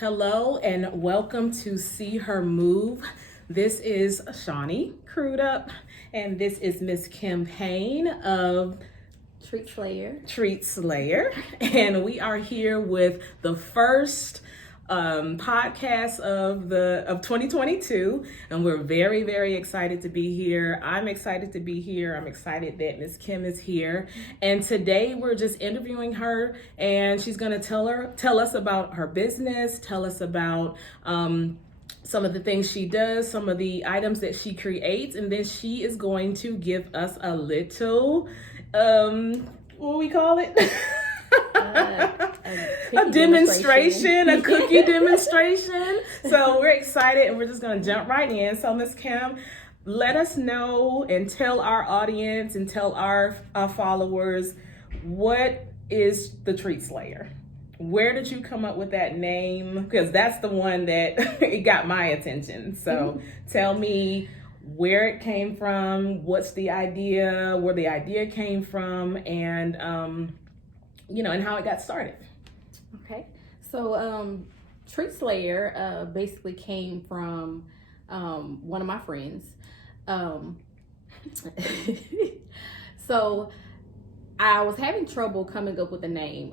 Hello and welcome to SeeHerMove. This is Shawnee Crudup and this is Miss Kim Payne of Treat Slayer. And we are here with the first podcast of 2022, and we're very excited to be here. I'm excited to be here. I'm excited that Miss Kim is here, and today we're just interviewing her, and she's going to tell us about her business, tell us about some of the things she does, some of the items that she creates, and then she is going to give us a little what we call it. A demonstration, a cookie demonstration. So we're excited and we're just going to jump right in. So Miss Kim, let us know and tell our audience and tell our followers, what is the Treat Slayer? Where did you come up with that name? Because that's the one that it got my attention. So tell me where it came from, what's the idea, where the idea came from, and and how it got started. Okay, so Treat Slayer basically came from one of my friends. So I was having trouble coming up with a name.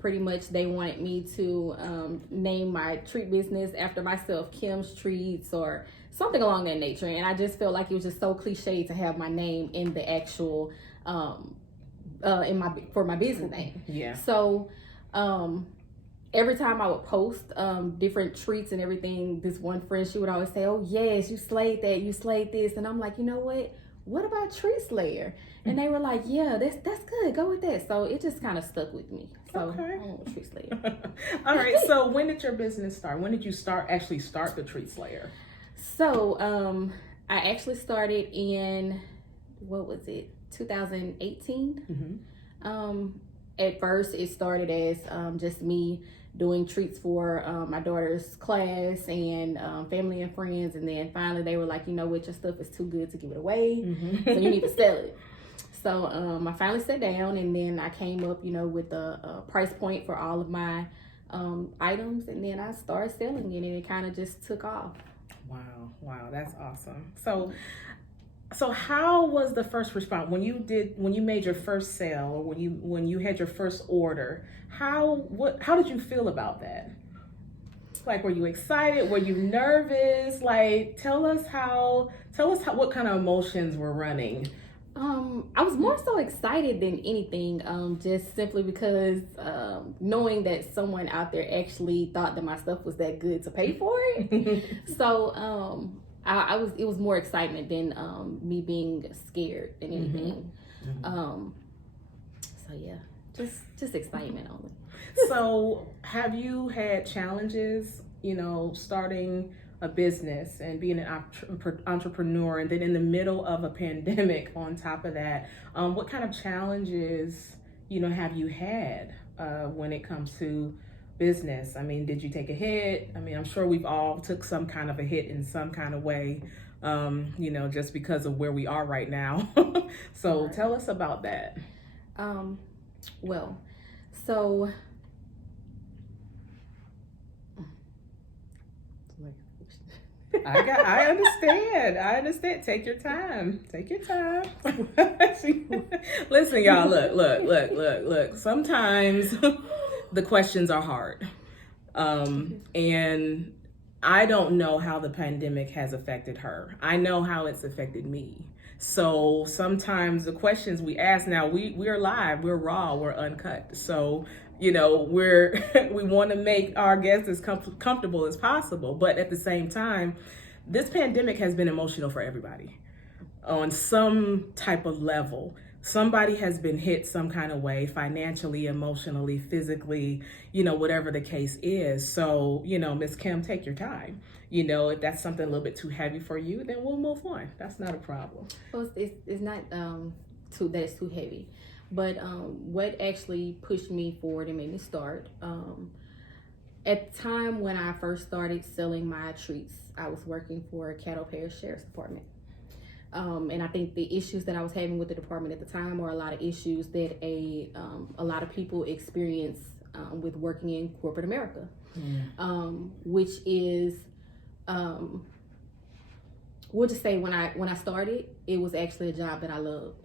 Pretty much they wanted me to name my treat business after myself, Kim's Treats or something along that nature. And I just felt like it was just so cliche to have my name in the actual for my business name. Yeah. So every time I would post different treats and everything, this one friend, she would always say, "Oh yes, you slayed that, you slayed this." And I'm like, you know what about Treat Slayer? And they were like, yeah, that's good, go with that. So it just kind of stuck with me. So okay. I went with Treat Slayer. All right, so when did your business start? When did you actually start the Treat Slayer? So I actually started in, 2018. At first it started as just me doing treats for my daughter's class and family and friends, and then finally they were like, you know what, your stuff is too good to give it away, so you need to sell it. So I finally sat down, and then I came up with a price point for all of my items, and then I started selling it, and it kind of just took off. Wow, that's awesome. So how was the first response when you made your first sale, or when you had your first order? How did you feel about that? Like, were you excited? Were you nervous? Like, tell us what kind of emotions were running. I was more so excited than anything, just simply because knowing that someone out there actually thought that my stuff was that good to pay for it. So it was more excitement than me being scared than anything. So yeah, just excitement only. So have you had challenges, starting a business and being an entrepreneur, and then in the middle of a pandemic on top of that? What kind of challenges, have you had when it comes to business? I mean, did you take a hit? I mean, I'm sure we've all took some kind of a hit in some kind of way, just because of where we are right now. So tell us about that. So I understand. Take your time. Listen, y'all, look. Sometimes the questions are hard. And I don't know how the pandemic has affected her. I know how it's affected me. So sometimes the questions we ask now, we're live, we're raw, we're uncut. So, we want to make our guests as comfortable as possible. But at the same time, this pandemic has been emotional for everybody on some type of level. Somebody has been hit some kind of way, financially, emotionally, physically, whatever the case is. So, Miss Kim, take your time. If that's something a little bit too heavy for you, then we'll move on. That's not a problem. Well, it's not that it's too heavy. But what actually pushed me forward and made me start, at the time when I first started selling my treats, I was working for a Cattle Parish Sheriff's Department. And I think the issues that I was having with the department at the time are a lot of issues that a lot of people experience with working in corporate America, which is, we'll just say when I started, it was actually a job that I loved.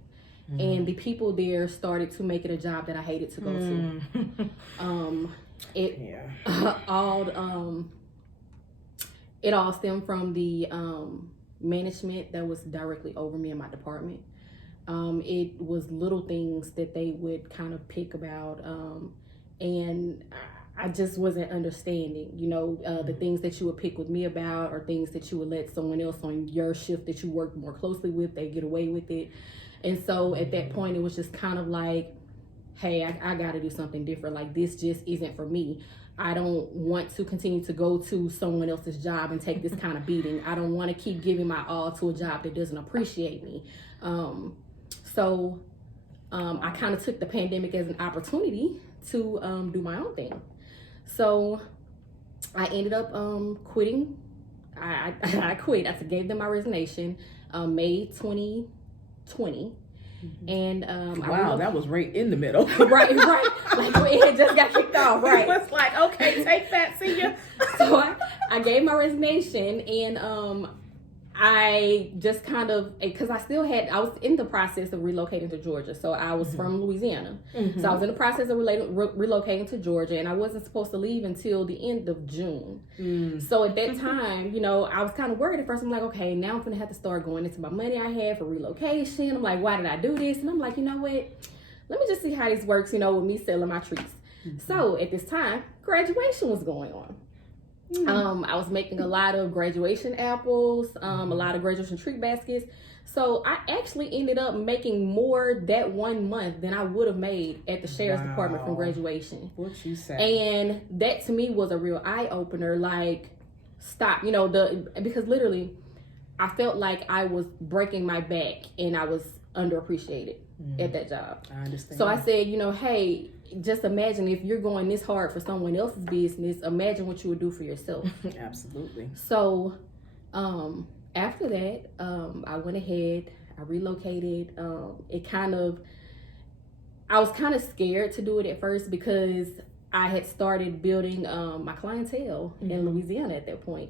And the people there started to make it a job that I hated to go to. It all stemmed from the management that was directly over me in my department. It was little things that they would kind of pick about, and I just wasn't understanding, the things that you would pick with me about, or things that you would let someone else on your shift that you work more closely with, they get away with it. And so at that point, it was just kind of like, hey, I got to do something different. Like, this just isn't for me. I don't want to continue to go to someone else's job and take this kind of beating. I don't want to keep giving my all to a job that doesn't appreciate me. So I kind of took the pandemic as an opportunity to do my own thing. So I ended up quitting. I quit. I gave them my resignation May 2020. And wow, that was right in the middle. right. Like, it had just got kicked off, right? It was like, okay, take that, see ya. So I gave my resignation, and I just kind of, because I was in the process of relocating to Georgia. So I was from Louisiana. So I was in the process of relocating to Georgia, and I wasn't supposed to leave until the end of June. So at that time, I was kind of worried at first. I'm like, okay, now I'm going to have to start going into my money I had for relocation. I'm like, why did I do this? And I'm like, you know what? Let me just see how this works, with me selling my treats. So at this time, graduation was going on. I was making a lot of graduation apples, a lot of graduation treat baskets. So I actually ended up making more that 1 month than I would have made at the sheriff's department from graduation. What you say? And that to me was a real eye opener. Like, stop, because literally I felt like I was breaking my back and I was underappreciated at that job. I understand. So I said, hey, just imagine if you're going this hard for someone else's business, imagine what you would do for yourself. Absolutely. So after that, I went ahead, I relocated. I was kind of scared to do it at first because I had started building my clientele in Louisiana at that point.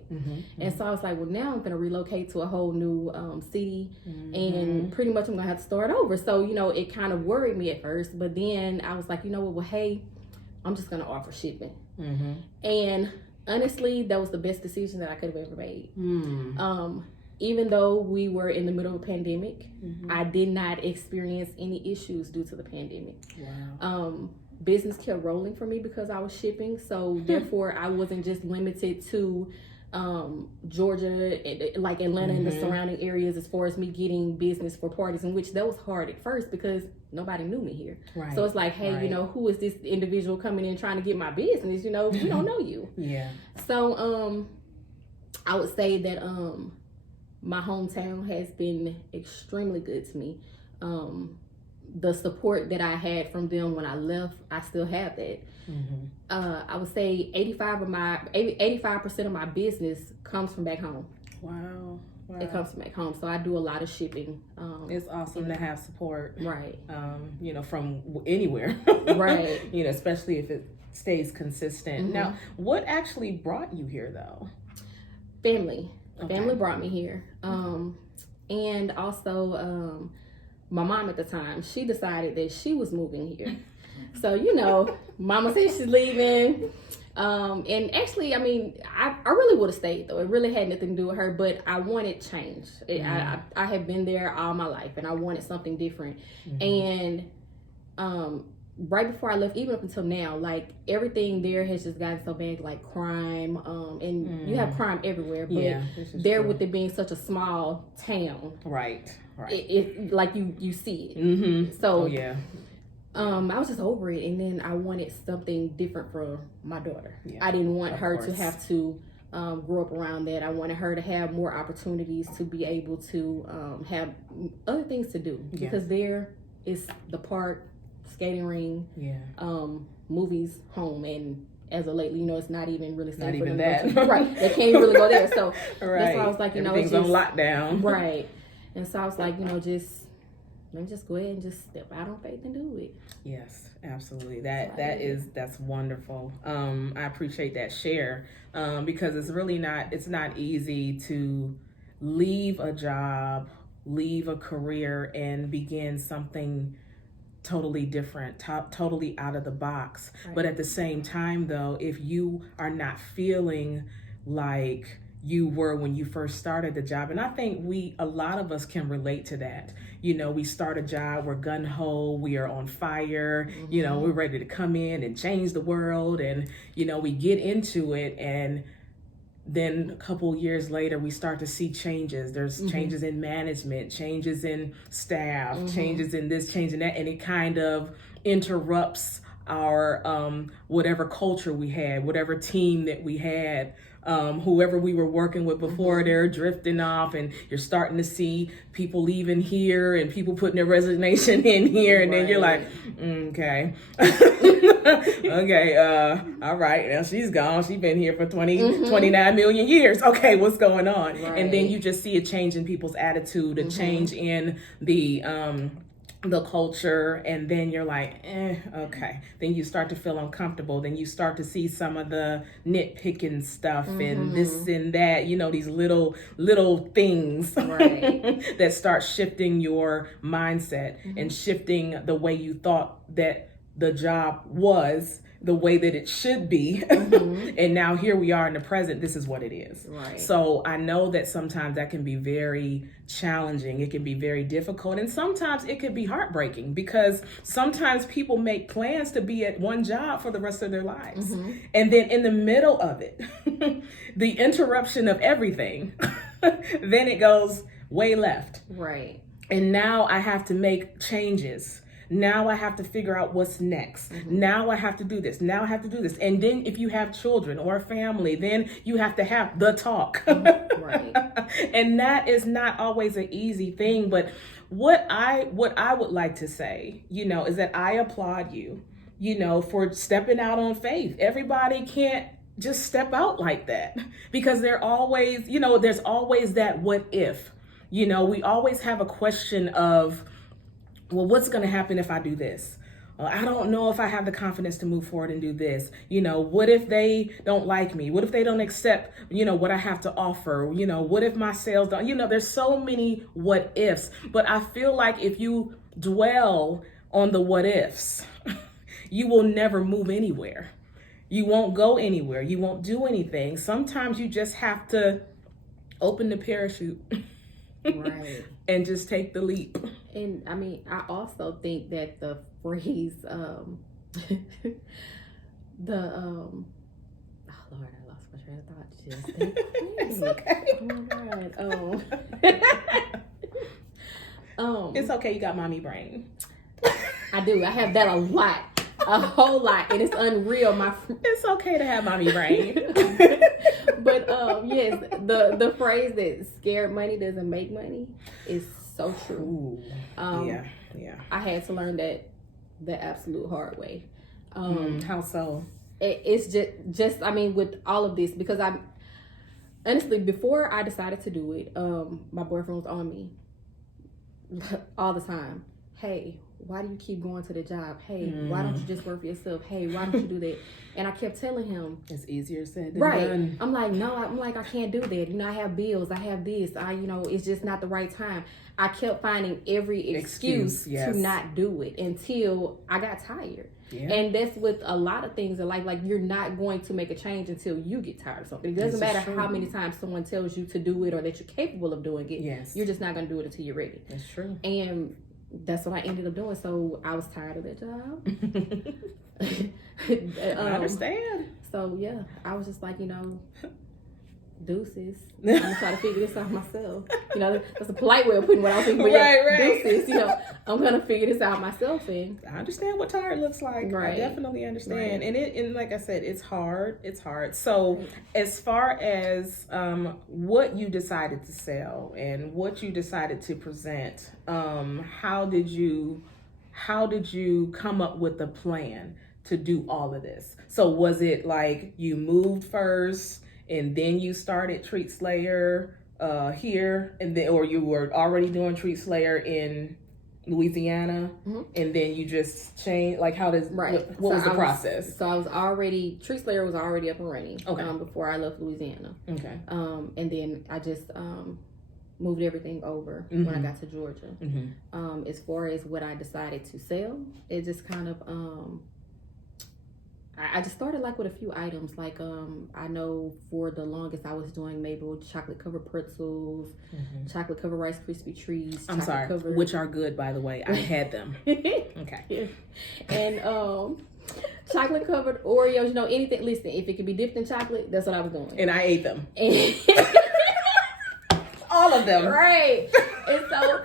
And so I was like, well, now I'm going to relocate to a whole new city, and pretty much I'm going to have to start over. So, it kind of worried me at first, but then I was like, you know what, well, hey, I'm just going to offer shipping. And honestly, that was the best decision that I could have ever made. Even though we were in the middle of a pandemic, I did not experience any issues due to the pandemic. Wow. Business kept rolling for me because I was shipping, so therefore I wasn't just limited to Georgia, like Atlanta and the surrounding areas, as far as me getting business for parties, in which that was hard at first because nobody knew me here. Right. So it's like, hey, who is this individual coming in trying to get my business? We don't know you. Yeah. So I would say that my hometown has been extremely good to me. The support that I had from them when I left, I still have that. I would say 85% of my business comes from back home. Wow. It comes from back home. So I do a lot of shipping. It's awesome to have support. Right. From anywhere. Right. Especially if it stays consistent. Now, what actually brought you here though? Family. Okay. Family brought me here. And also, my mom at the time, she decided that she was moving here. So, mama said she's leaving. And actually, I really would have stayed though. It really had nothing to do with her, but I wanted change. I had been there all my life and I wanted something different. And right before I left, even up until now, like everything there has just gotten so bad, like crime, and you have crime everywhere, but there with it being such a small town. Right. It like you see it. So I was just over it, and then I wanted something different for my daughter. I didn't want her to have to grow up around that. I wanted her to have more opportunities to be able to have other things to do, because there is the park, skating ring, movies, home, and as of lately, it's not even really safe for them to go. Right, they can't really go there. So that's why I was like, everything's on lockdown. Right. And so I was like, let me just go ahead and just step out on faith and do it. Yes, absolutely. That's wonderful. I appreciate that share, because it's not easy to leave a job, leave a career, and begin something totally different, totally out of the box. Right. But at the same time, though, if you are not feeling like you were when you first started the job, and I think a lot of us can relate to that. We start a job, we're gung-ho, we are on fire, we're ready to come in and change the world, and we get into it, and then a couple years later we start to see changes. There's changes in management, changes in staff, changes in this, change in that, and it kind of interrupts our whatever culture we had, whatever team that we had. Whoever we were working with before, they're drifting off, and you're starting to see people leaving here and people putting their resignation in here, and then you're like, okay, okay, all right, now she's gone. She's been here for 29 million years. Okay, what's going on? Right. And then you just see a change in people's attitude, a change in the culture, and then you're like, okay. Then you start to feel uncomfortable. Then you start to see some of the nitpicking stuff and this and that, these little things that start shifting your mindset and shifting the way you thought that the job was, the way that it should be. And now here we are in the present, this is what it is. Right. So I know that sometimes that can be very challenging. It can be very difficult. And sometimes it could be heartbreaking, because sometimes people make plans to be at one job for the rest of their lives. And then in the middle of it, the interruption of everything, then it goes way left. Right. And now I have to make changes. Now I have to figure out what's next. Now I have to do this. Now I have to do this. And then if you have children or a family, then you have to have the talk. Right. And that is not always an easy thing. But what I would like to say, is that I applaud you, for stepping out on faith. Everybody can't just step out like that, because there's always that what if. We always have a question of, well, what's going to happen if I do this? I don't know if I have the confidence to move forward and do this. What if they don't like me? What if they don't accept, what I have to offer? What if my sales don't, there's so many what ifs. But I feel like if you dwell on the what ifs, you will never move anywhere. You won't go anywhere. You won't do anything. Sometimes you just have to open the parachute. Right. And just take the leap. And I mean, I also think that the phrase, oh Lord, I lost my train of thought. It's okay. Oh my God. It's okay. You got mommy brain. I do. I have that a lot. A whole lot, and it's unreal. It's okay to have mommy brain. But yes, the phrase that scared money doesn't make money is so true. Yeah. I had to learn that the absolute hard way. How so? It's just I mean, with all of this, because I'm honestly, before I decided to do it, my boyfriend was on me all the time. Hey, why do you keep going to the job? Hey, why don't you just work for yourself? Hey, why don't you do that? And I kept telling him, it's easier said than done. I'm like, no, I can't do that. I have bills. I have this. It's just not the right time. I kept finding every excuse to not do it until I got tired. Yeah. And that's with a lot of things in life. Like, you're not going to make a change until you get tired of something. It doesn't matter how many times someone tells you to do it or that you're capable of doing it. Yes. You're just not going to do it until you're ready. That's true. And that's what I ended up doing. So I was tired of that job. I understand. So yeah, I was just like, deuces. I'm gonna try to figure this out myself. That's a polite way of putting what I was thinking. But right. Deuces. I'm gonna figure this out myself. And I understand what tired looks like. Right. I definitely understand. Right. And like I said, it's hard. It's hard. So as far as what you decided to sell and what you decided to present, how did you come up with a plan to do all of this? So was it like you moved first and then you started Treat Slayer here, and then, or you were already doing Treat Slayer in Louisiana, and then you just change. Like, how does what was the process? So I was already Treat Slayer was already up and running. Before I left Louisiana. Okay. And then I just moved everything over when I got to Georgia. As far as what I decided to sell, it just kind of I just started like with a few items. Like I know for the longest I was doing maybe chocolate covered pretzels, chocolate covered Rice Krispie treats. I'm sorry, which are good, by the way. I had them. Okay. Yeah. And chocolate covered Oreos. You know, anything. Listen, if it could be dipped in chocolate, that's what I was doing. And I ate them. All of them. Right. And so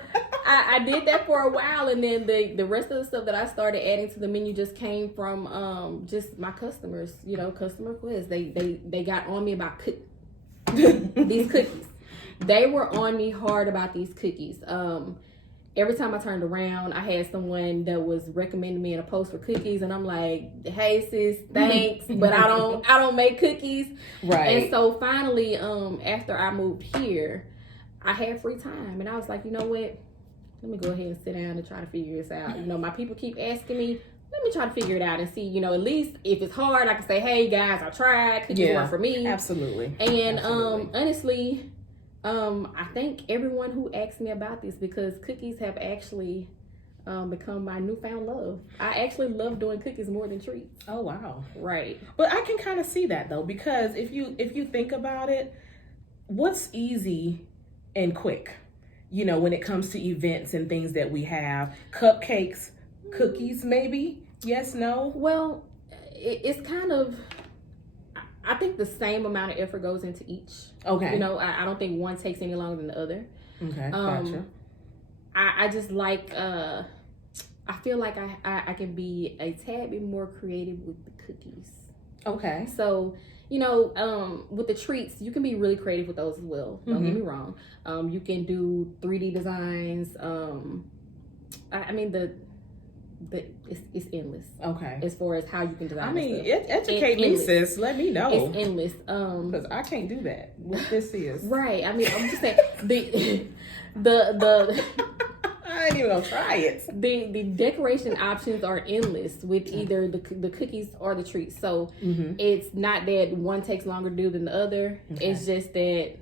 I did that for a while, and then the rest of the stuff that I started adding to the menu just came from just my customers, you know, customer requests. They got on me about these cookies. They were on me hard about these cookies. Every time I turned around, I had someone that was recommending me in a post for cookies, and I'm like, "Hey sis, thanks, but I don't make cookies." Right. And so finally, after I moved here, I had free time, and I was like, you know what? Let me go ahead and sit down and try to figure this out. You know, my people keep asking me, let me try to figure it out and see, you know, at least if it's hard, I can say, hey guys, I tried, cookies work for me. Absolutely. And honestly, I thank everyone who asked me about this, because cookies have actually become my newfound love. I actually love doing cookies more than treats. Oh wow. Right. But I can kind of see that though, because if you think about it, what's easy and quick, you know, when it comes to events and things that we have? Cupcakes, cookies, maybe? Yes, no? Well, it's kind of, I think the same amount of effort goes into each. Okay. You know, I don't think one takes any longer than the other. Okay, gotcha. I just like, I feel like I can be a tad bit more creative with the cookies. Okay. So, you know, with the treats, you can be really creative with those as well. Don't get me wrong. You can do 3D designs. I mean, it's endless. Okay. As far as how you can design. I mean, educate me, sis. Let me know. It's endless. Because I can't do that. What this is. Right. I mean, I'm just saying the I ain't even gonna try it. The decoration options are endless with either the cookies or the treats. So it's not that one takes longer to do than the other. Okay. It's just that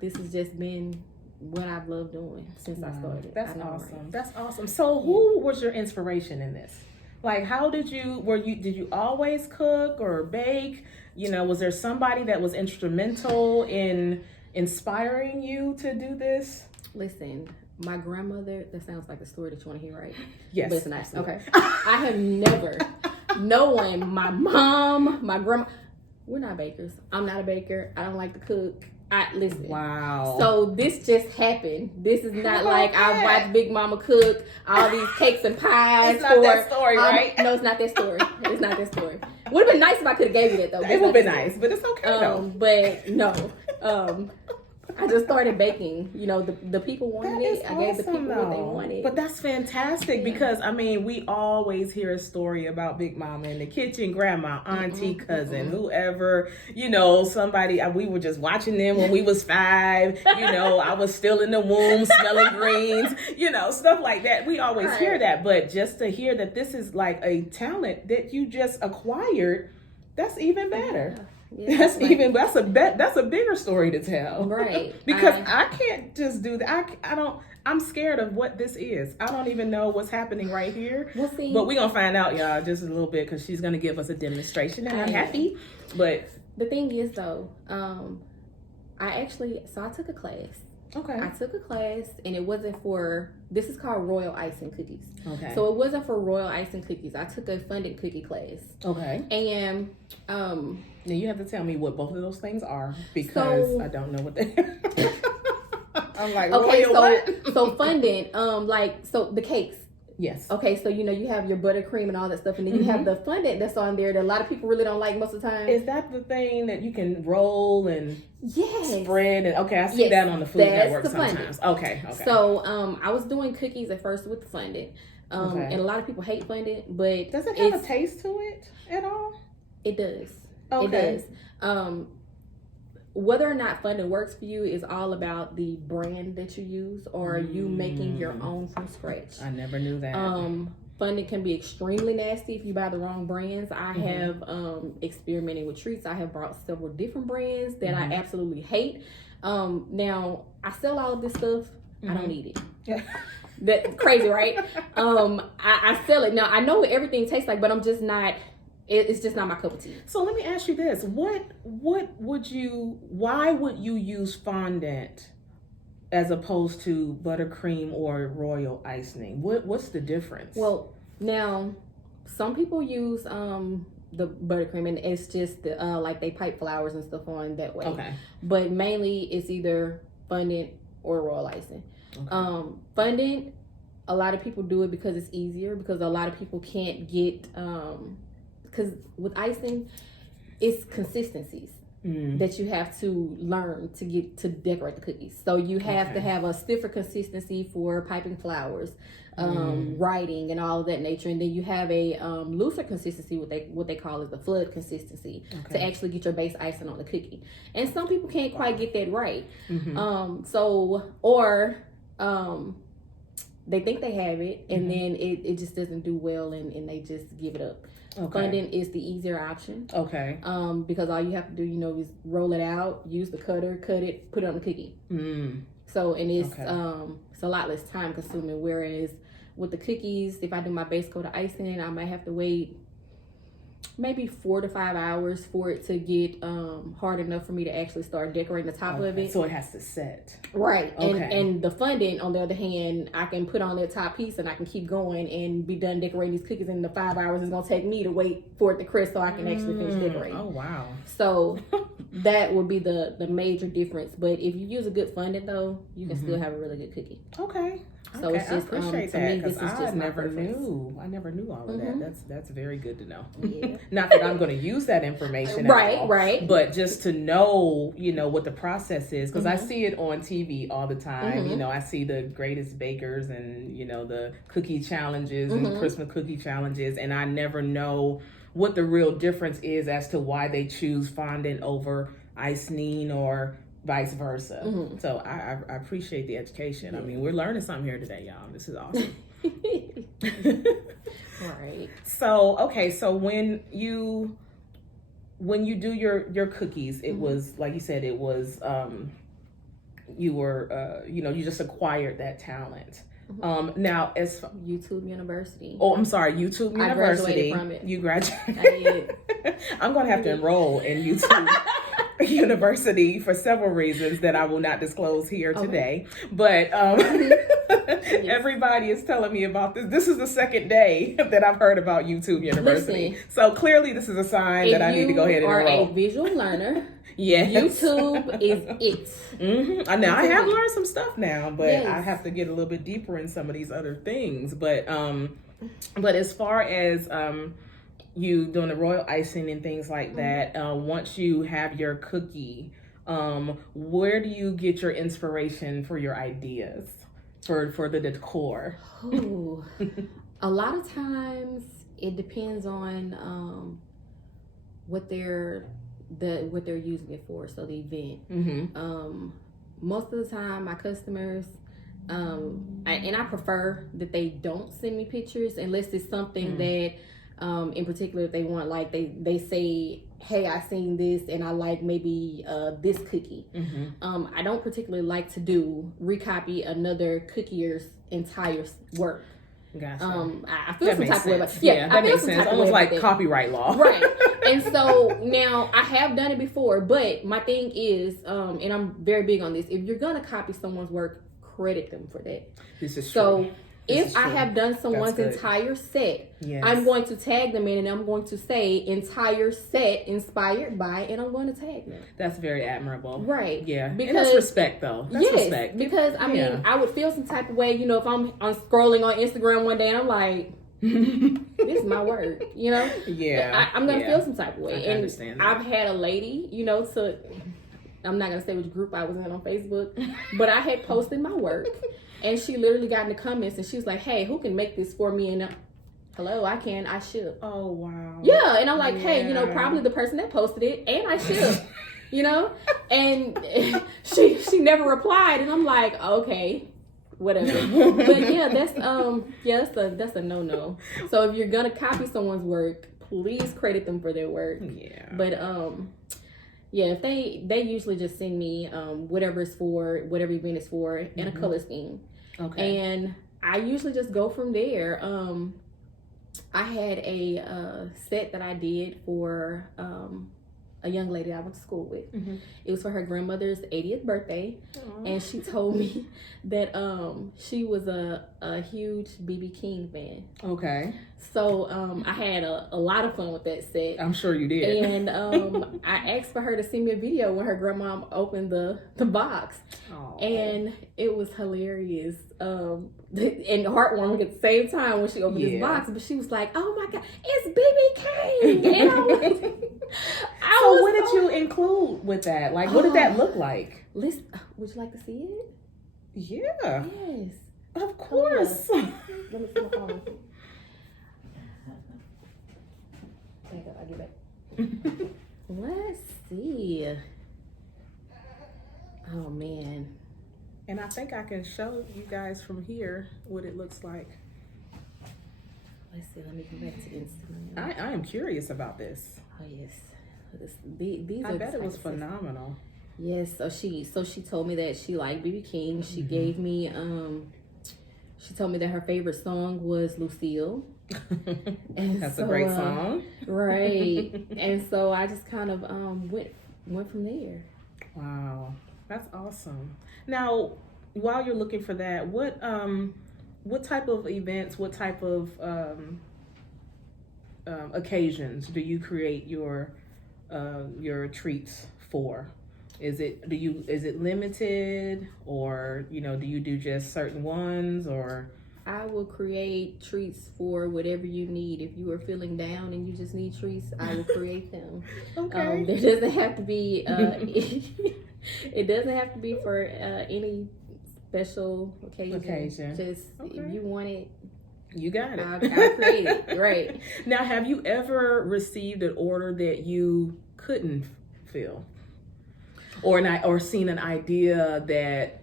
this has just been what I've loved doing since I started. That's awesome. Right? That's awesome. So who was your inspiration in this? Like, how did you always cook or bake? You know, was there somebody that was instrumental in inspiring you to do this? Listen, my grandmother, that sounds like a story that you want to hear, right? Yes. But it's nice. Okay. I have never, no one, my mom, my grandma, we're not bakers. I'm not a baker. I don't like to cook. Listen. Wow. So this just happened. This is not like I watched Big Mama cook all these cakes and pies. It's not that story, right? No, it's not that story. It's not that story. Would have been nice if I could have gave you that though. It would have been nice, but it's okay though. But no. I just started baking. You know, the people wanted it. I gave the people what they wanted. But that's fantastic because, I mean, we always hear a story about Big Mama in the kitchen, grandma, auntie, cousin, whoever, you know, somebody. We were just watching them when we was 5. You know, I was still in the womb smelling greens, you know, stuff like that. We always hear that. But just to hear that this is like a talent that you just acquired, that's even better. Yeah, that's a bigger story to tell, right? Because I can't just do that. I'm scared of what this is. I don't even know what's happening right here. We'll see. But we're gonna find out, y'all, just a little bit, because she's gonna give us a demonstration, and I'm happy. But the thing is, though, I took a class. Okay. I took a class, and it wasn't for. This is called Royal Icing Cookies. Okay. So it wasn't for Royal Icing Cookies. I took a Fondant cookie class. Okay. And now you have to tell me what both of those things are, because I don't know what they are. I'm like, okay, what? So Fondant, so the cakes. Yes. Okay, so you know you have your buttercream and all that stuff, and then you have the fondant that's on there that a lot of people really don't like most of the time. Is that the thing that you can roll and spread? And okay, I see that on the Food Network sometimes. Okay. So I was doing cookies at first with the fondant, and a lot of people hate fondant, but does it have a taste to it at all? It does. Okay. It does. whether or not Fondant works for you is all about the brand that you use, or you making your own from scratch. I never knew that. Fondant can be extremely nasty if you buy the wrong brands. I have experimented with treats. I have bought several different brands that I absolutely hate. Now I sell all of this stuff. I don't eat it. That crazy, right? I sell it. Now I know what everything tastes like, but I'm just not. It's just not my cup of tea. So let me ask you this: why would you use fondant as opposed to buttercream or royal icing? What's the difference? Well, now some people use the buttercream, and it's just the like they pipe flowers and stuff on that way. Okay. But mainly it's either fondant or royal icing. Okay. Fondant, a lot of people do it because it's easier, because a lot of people can't get because with icing, it's consistencies that you have to learn to get to decorate the cookies. So you have to have a stiffer consistency for piping flowers, writing, and all of that nature. And then you have a looser consistency, what they call is the flood consistency, to actually get your base icing on the cookie. And some people can't quite get that right. They think they have it, and then it just doesn't do well, and they just give it up. Fondant is the easier option. Because all you have to do, is roll it out, use the cutter, cut it, put it on the cookie. So, and it's a lot less time consuming. Whereas with the cookies, if I do my base coat of icing, I might have to wait maybe 4 to 5 hours for it to get hard enough for me to actually start decorating the top of it. So it has to set. Right. And the fondant, on the other hand, I can put on that top piece and I can keep going and be done decorating these cookies in the 5 hours it's going to take me to wait for it to crisp so I can actually finish decorating. Oh, wow. So that would be the major difference. But if you use a good fondant, though, you can still have a really good cookie. Okay. So it's just, I appreciate to that, me, this is just I never preference. knew. I never knew all of that. That's very good to know. Yeah. Not that I'm going to use that information at all, right. But just to know, what the process is, because I see it on TV all the time. I see the greatest bakers and the cookie challenges and Christmas cookie challenges, and I never know what the real difference is as to why they choose fondant over icing or vice versa. So I appreciate the education. I mean, we're learning something here today, y'all. This is awesome. Right. So when you do your cookies, it was like you said, it was you were you just acquired that talent. Now as YouTube University. Oh, I'm sorry, YouTube University. I graduated from it. You graduated. I did. I'm going to have to enroll in YouTube University for several reasons that I will not disclose here today. But everybody is telling me about this. This is the second day that I've heard about YouTube University. Listen, so clearly this is a sign that I need to go ahead and enroll. If you are a visual learner, yes. YouTube is it. Now I have learned some stuff now, but I have to get a little bit deeper in some of these other things. But as far as you doing the royal icing and things like that, once you have your cookie, where do you get your inspiration for your ideas for the decor? Ooh. A lot of times it depends on what they're using it for, so the event. Most of the time my customers, and I prefer that they don't send me pictures unless it's something that in particular, if they want, like they say, hey, I seen this and I like maybe this cookie. I don't particularly like to recopy another cookier's entire work. Gotcha. I feel some type of way about that makes sense. Almost like copyright law. Right. And so now I have done it before, but my thing is, and I'm very big on this, if you're going to copy someone's work, credit them for that. This is so true. If I have done someone's entire set, I'm going to tag them in and I'm going to say entire set inspired by, and I'm going to tag them. That's very admirable. Right. Yeah. Because, and that's respect though. That's respect. Because I mean, I would feel some type of way, if I'm scrolling on Instagram one day and I'm like, this is my word, Yeah. I'm going to feel some type of way. I understand that. I've had a lady, so I'm not going to say which group I was in on Facebook, but I had posted my work. And she literally got in the comments and she was like, hey, who can make this for me? And hello, I can, I ship. Oh, wow. Yeah. And I'm like, hey, probably the person that posted it, and I ship. you know? And she never replied, and I'm like, okay, whatever. But yeah, that's a no-no. So if you're gonna copy someone's work, please credit them for their work. Yeah. But yeah, if they usually just send me whatever it's for, whatever event it's for, and a color scheme. Okay. And I usually just go from there. I had a set that I did for a young lady I went to school with. It was for her grandmother's 80th birthday. Aww. And she told me that she was a huge BB King fan. Okay. So I had a lot of fun with that set. I'm sure you did. And I asked for her to send me a video when her grandma opened the box. Aww. And it was hilarious. And heartwarming at the same time when she opened this box. But she was like, "Oh my God, it's BB King!" And I was what did you include with that? Like, what did that look like? Listen, would you like to see it? Yeah. Yes. Of course. Let me see my phone. There you go. I'll get back. Let's see. Oh man. And I think I can show you guys from here what it looks like. Let's see. Let me go back to Instagram. I am curious about this. Oh yes. These I bet it was phenomenal. Yes. So she told me that she liked BB King. She gave me she told me that her favorite song was Lucille. And That's a great song. Right. And so I just kind of went from there. Wow. That's awesome. Now, while you're looking for that, what type of events, what type of occasions do you create your treats for? Is it limited, or do you do just certain ones, or? I will create treats for whatever you need. If you are feeling down and you just need treats, I will create them. Okay. There doesn't have to be it doesn't have to be for any special occasion. Just if you want it, you got it. I'll create it. Right. Now, have you ever received an order that you couldn't fill, or seen an idea that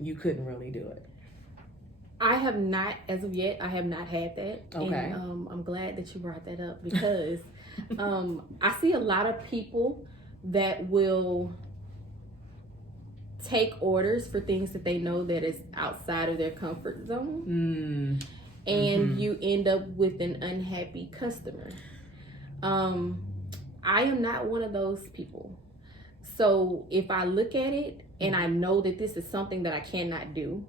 you couldn't really do it? I have not, as of yet. I have not had that. Okay. And I'm glad that you brought that up, because I see a lot of people that will take orders for things that they know that is outside of their comfort zone. And you end up with an unhappy customer. I am not one of those people. So if I look at it and I know that this is something that I cannot do,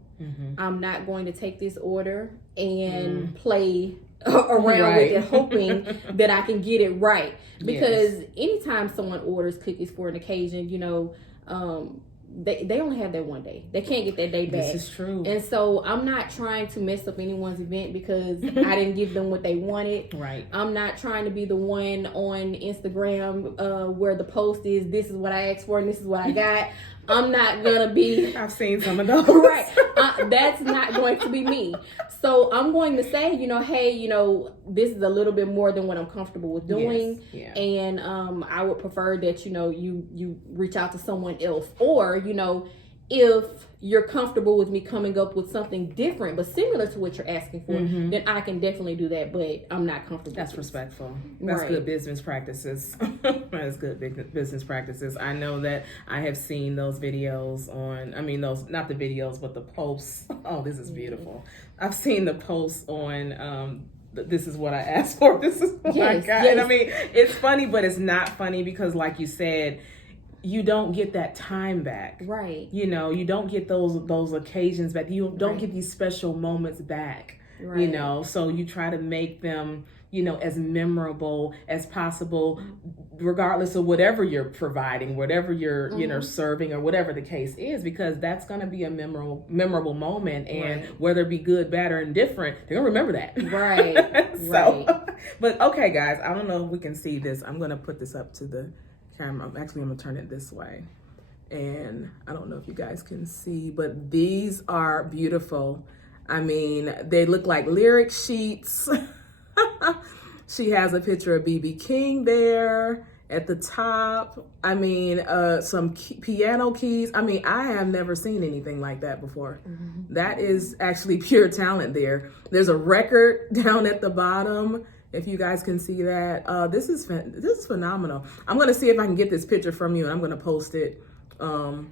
I'm not going to take this order and play around with it, hoping that I can get it right. Because anytime someone orders cookies for an occasion, they only have that one day. They can't get that day back. This is true. And so I'm not trying to mess up anyone's event because I didn't give them what they wanted. Right. I'm not trying to be the one on Instagram where the post is, "This is what I asked for and this is what I got." I'm not gonna be. I've seen some of those. Right. That's not going to be me. So I'm going to say, hey, this is a little bit more than what I'm comfortable with doing. Yes. Yeah. And I would prefer that, you reach out to someone else. Or, if you're comfortable with me coming up with something different but similar to what you're asking for, then I can definitely do that, but I'm not comfortable. That's respectful. That's good business practices. That's good business practices. I know that I have seen those videos those, not the videos, but the posts. Oh, this is beautiful. I've seen the posts on this is what I asked for, this is what I got. Yes. And it's funny, but it's not funny because, like you said, you don't get that time back. Right. You don't get those occasions back. You don't get these special moments back. Right. So you try to make them, as memorable as possible, regardless of whatever you're providing, whatever you're, serving, or whatever the case is, because that's going to be a memorable moment. And whether it be good, bad, or indifferent, they're going to remember that. Right. But okay, guys, I don't know if we can see this. I'm going to put this up to the camera. I'm going to turn it this way. And I don't know if you guys can see, but these are beautiful. They look like lyric sheets. She has a picture of BB King there, At the top, I mean, some piano keys. I mean, I have never seen anything like that before. That is actually pure talent there. There's a record down at the bottom, if you guys can see that. This is phenomenal. I'm gonna see if I can get this picture from you, and I'm gonna post it on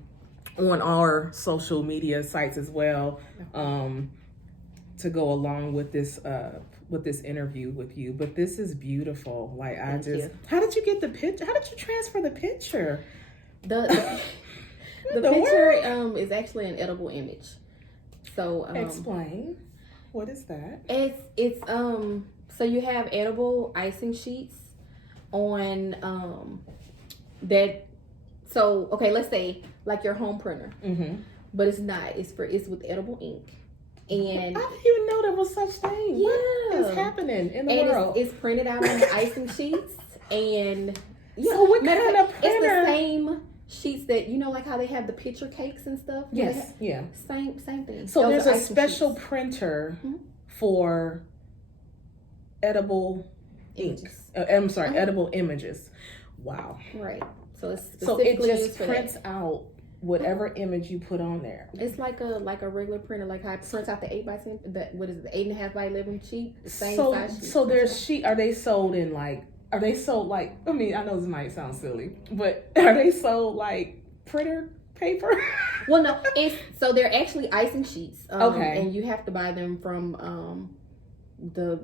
our social media sites as well, to go along with this interview with you. But this is beautiful. Like, Thank you. How did you get the picture? How did you transfer the picture? The picture is actually an edible image. So explain. What is that? It's so you have edible icing sheets on that. So okay, let's say like your home printer, but it's not. It's with edible ink. And I didn't even know there was such thing. Yeah. What is happening in the world? It's printed out on the icing sheets, and so what kind of printer? It's the same sheets that like how they have the picture cakes and stuff. Yes, same thing. So Those there's are a special sheets. printer for edible Images. I'm sorry, edible images. Wow. Right. So it's So it specifically just used for prints that. out whatever image you put on there. It's like a regular printer, like how it prints out the 8x10, the 8.5 by 11 sheet, the same size sheet. So there's are they sold in like? Are they sold like? I mean, I know this might sound silly, but are they sold like printer paper? Well, no, so they're actually icing sheets. Okay. And you have to buy them from the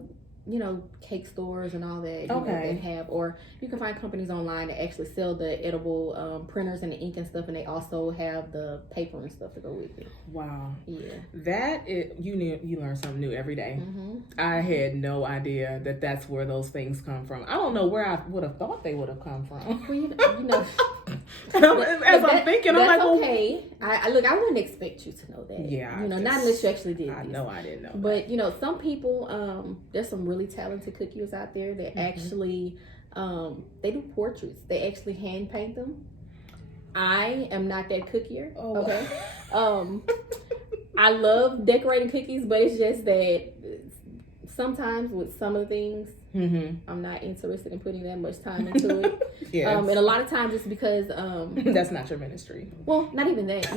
cake stores and all that. That have, or you can find companies online that actually sell the edible printers and the ink and stuff, and they also have the paper and stuff to go with it. Wow. Yeah. You learn something new every day. I had no idea that that's where those things come from. I don't know where I would have thought they would have come from. Well, As I'm thinking, I'm like, well, okay. I wouldn't expect you to know that. Yeah. not unless you actually did. I know I didn't know. But some people, there's some really talented cookies out there that actually, they do portraits. They actually hand paint them. I am not that cookier. Oh. Okay. I love decorating cookies, but it's just that sometimes with some of the things, I'm not interested in putting that much time into it. Yeah. And a lot of times it's because that's not your ministry. Well, not even that.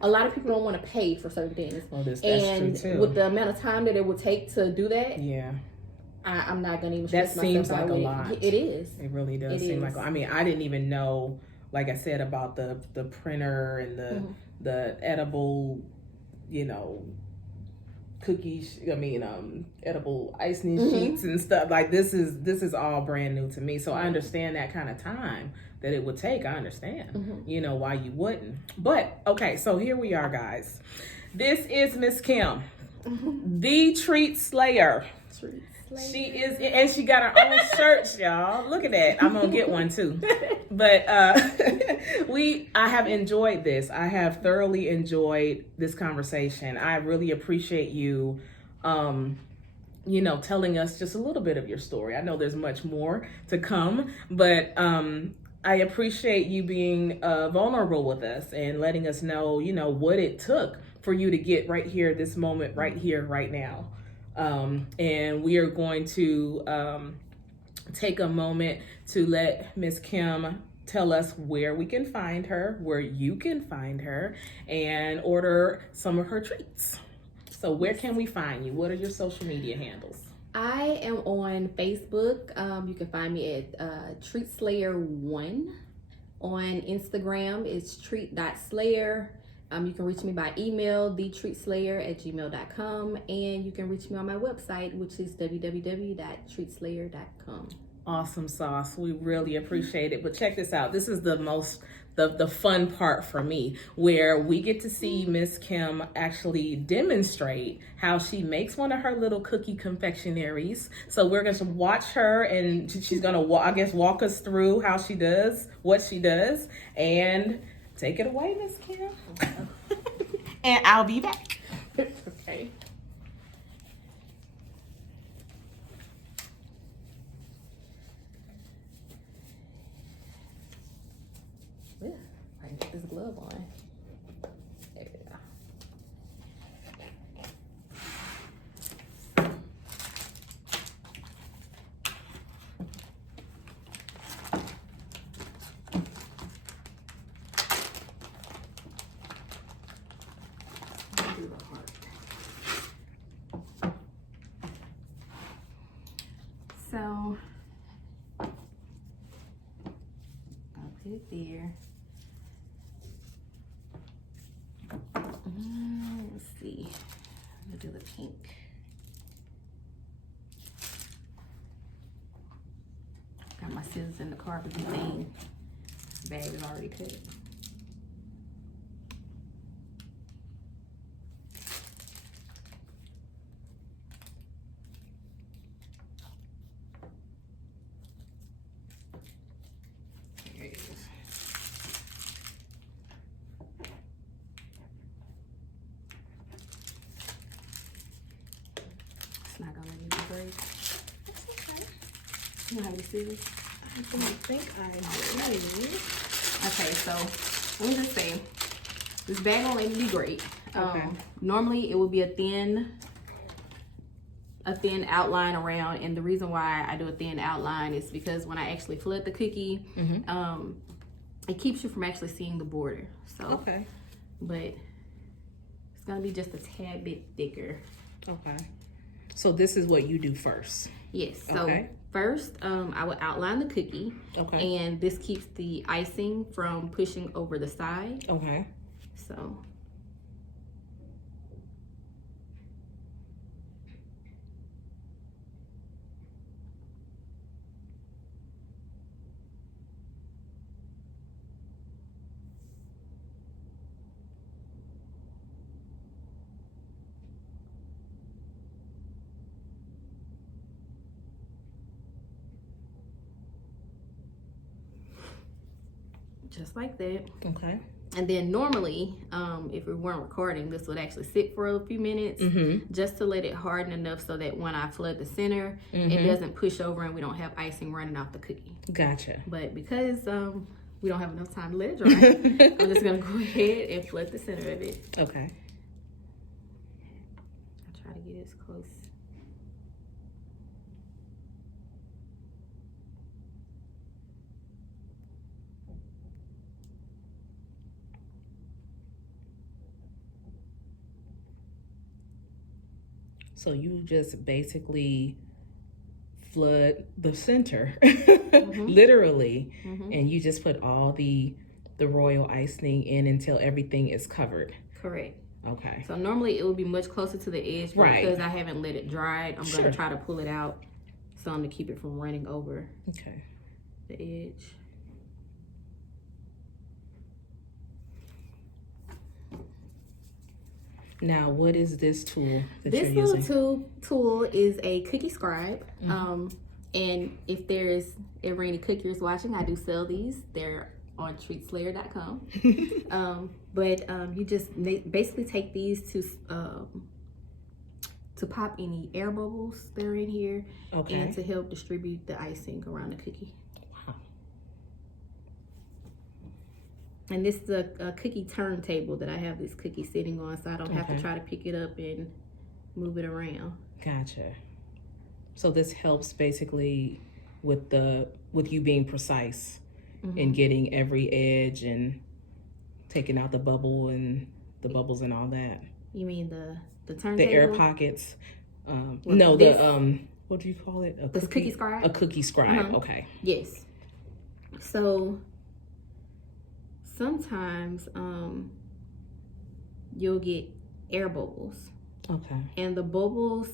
A lot of people don't want to pay for certain things. Well, that's and true too. With the amount of time that it would take to do that, yeah, I'm not gonna even. That stress seems myself like a out lot. with it. It is. It really does seem like. I mean, I didn't even know, like I said, about the printer and the edible, cookies. I mean, edible icing sheets and stuff. Like this is all brand new to me. So I understand that kind of time that it would take. I understand, why you wouldn't. But okay, so here we are, guys. This is Miss Kim, the Treat Slayer. She is, and she got her own shirts, y'all. Look at that. I'm gonna get one too. But I have enjoyed this. I have thoroughly enjoyed this conversation. I really appreciate you, telling us just a little bit of your story. I know there's much more to come, but I appreciate you being vulnerable with us and letting us know, what it took for you to get right here, this moment, right here, right now. And we are going to take a moment to let Miss Kim tell us where we can find her, where you can find her, and order some of her treats. So where can we find you? What are your social media handles? I am on Facebook. You can find me at Treat Slayer 1. On Instagram, it's treat.slayer. You can reach me by email, thetreatslayer@gmail.com, and you can reach me on my website, which is www.treatslayer.com. Awesome sauce. We really appreciate it. But check this out. This is the fun part for me, where we get to see Miss Kim actually demonstrate how she makes one of her little cookie confectionaries. So we're going to watch her, and she's going to, walk us through how she does what she does. And take it away, Miss Kim. And I'll be back. Okay. Yeah, I can get this glove on. There we go. good there. Let's see. I'm gonna do the pink. Got my scissors in the car, but the thing bag is already cut. There it is. It's not gonna let me break. You know how you scissors? I don't think I do. Okay, so let me just say, this bag won't let me be great. Okay. Normally it would be a thin outline around, and the reason why I do a thin outline is because when I actually flood the cookie, it keeps you from actually seeing the border. So, Okay. but it's gonna be just a tad bit thicker. Okay. So this is what you do first. Yes. So Okay. first, I would outline the cookie. Okay. And this keeps the icing from pushing over the side. Okay. So. Just like that. Okay. And then normally, if we weren't recording, this would actually sit for a few minutes just to let it harden enough so that when I flood the center, it doesn't push over and we don't have icing running off the cookie. Gotcha. But because we don't have enough time to let it dry, I'm just gonna go ahead and flood the center of it. Okay. I'll try to get as close. So you just basically flood the center, literally, and you just put all the royal icing in until everything is covered. Correct. Okay. So normally it would be much closer to the edge, but Right. because I haven't let it dry, I'm Sure. gonna try to pull it out some to keep it from running over Okay. the edge. Now, what is this tool that This you're using? little tool is a cookie scribe. And if there's ever any cookiers watching, I do sell these. They're on treatsslayer.com. But you just basically take these to pop any air bubbles that are in here, and to help distribute the icing around the cookie. Wow. And this is a cookie turntable that I have this cookie sitting on, so I don't have to try to pick it up and move it around. Gotcha. So this helps basically with you being precise and getting every edge and taking out the bubble and the bubbles and all that. You mean the turntable? The air pockets. What do you call it? This cookie scribe? A cookie scribe. Okay. Yes. So sometimes you'll get air bubbles. Okay. And the bubbles,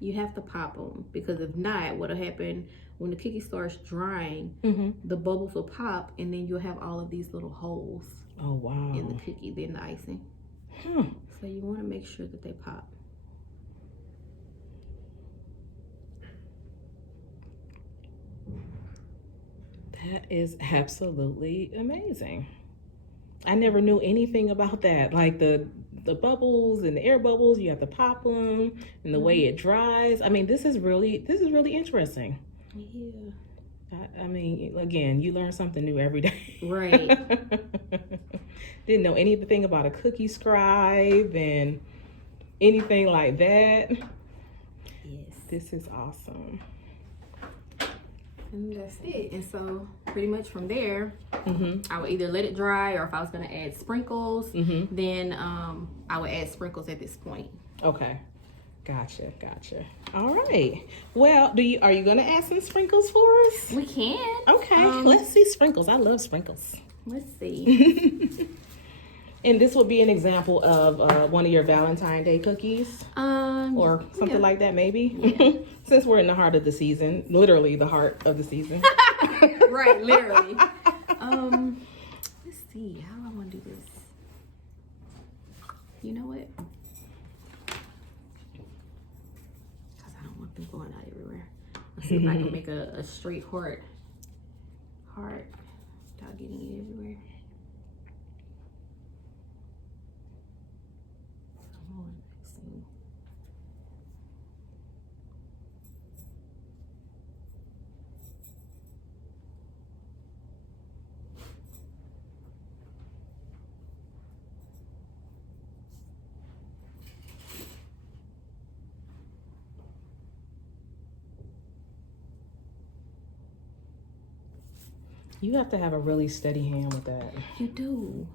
you have to pop them, because if not, what'll happen when the cookie starts drying, the bubbles will pop, and then you'll have all of these little holes. Oh, wow. In the cookie, then the icing. So you want to make sure that they pop. That is absolutely amazing. I never knew anything about that. Like the bubbles and the air bubbles, you have to pop them, and the way it dries. I mean, this is really interesting. Yeah. I mean, again, you learn something new every day. Right. Didn't know anything about a cookie scribe and anything like that. Yes. This is awesome. And that's it. And so pretty much from there, I would either let it dry, or if I was going to add sprinkles, then I would add sprinkles at this point. Okay. Gotcha. All right. Well, are you gonna add some sprinkles for us? We can. Okay. Let's see sprinkles. I love sprinkles. Let's see. And this will be an example of one of your Valentine's Day cookies, or something like that, maybe. Yeah. Since we're in the heart of the season, literally the heart of the season. Right, literally. Let's see how I want to do this. You know what? Because I don't want them going out everywhere. Let's see if I can make a straight heart without getting it everywhere. Come on, Icing. You have to have a really steady hand with that. You do.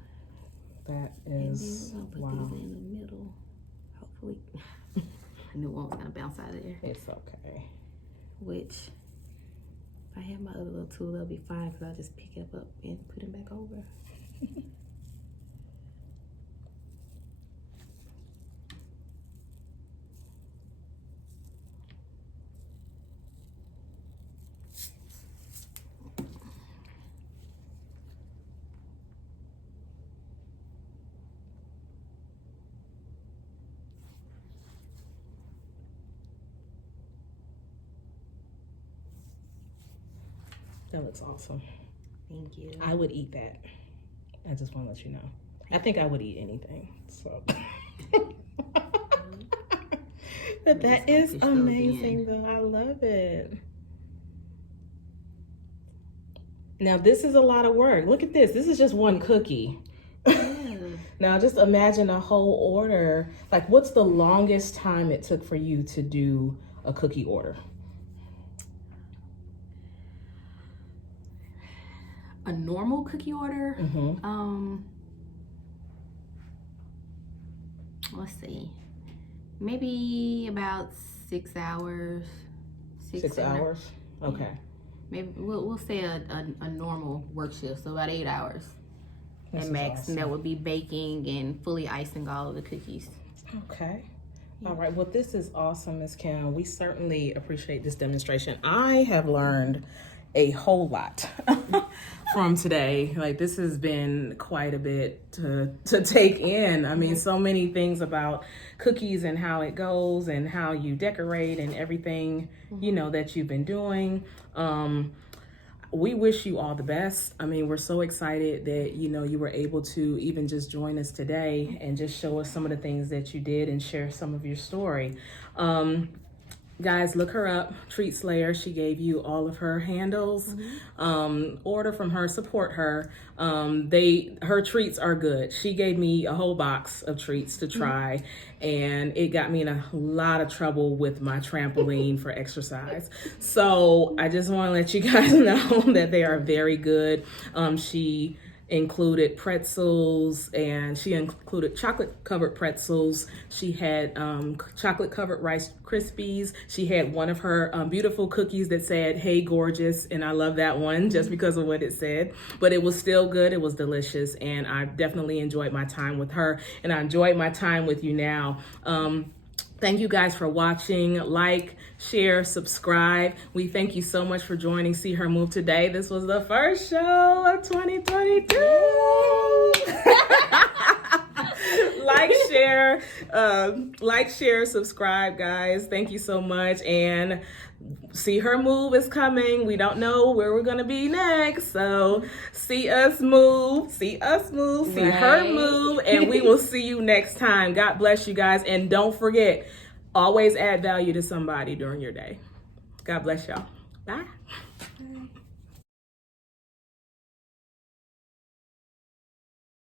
That And is, then we're wow. gonna put these in the middle. Hopefully. I knew one was gonna bounce out of there. It's okay. Which, if I have my other little tool, that'll be fine because I'll just pick it up and put it back over. That looks awesome. Thank you. I would eat that. I just want to let you know. I think I would eat anything. So, but that is amazing, though. I love it. Now this is a lot of work. Look at this. This is just one cookie. Yeah. Now just imagine a whole order. Like, what's the longest time it took for you to do a cookie order? A normal cookie order. Let's see, maybe about 6 hours. 6 hours. Okay. Maybe we'll say a normal work shift, so about 8 hours at max, awesome. and that would be baking and fully icing all of the cookies. Okay. All right. Well, this is awesome, Ms. Kim. We certainly appreciate this demonstration. I have learned a whole lot from today. Like, this has been quite a bit to take in. I mean, so many things about cookies and how it goes and how you decorate and everything, you know, that you've been doing. We wish you all the best. I mean, we're so excited that, you know, you were able to even just join us today and just show us some of the things that you did and share some of your story. Guys, look her up, Treat Slayer. She gave you all of her handles. Order from her, support her. Her treats are good. She gave me a whole box of treats to try, and it got me in a lot of trouble with my trampoline for exercise. So I just want to let you guys know that they are very good. She included pretzels, and she included chocolate covered pretzels. She had chocolate covered Rice Krispies. She had one of her beautiful cookies that said, "Hey gorgeous," and I love that one just because of what it said, but it was still good. It was delicious, and I definitely enjoyed my time with her, and I enjoyed my time with you now. Thank you guys for watching. Like, share, subscribe. We thank you so much for joining See Her Move today. This was the first show of 2022. Like, share, subscribe, guys. Thank you so much. And See Her Move is coming. We don't know where we're gonna be next, so see us move, see her move, and we will see you next time. God bless you guys, and don't forget, always add value to somebody during your day. God bless y'all. Bye.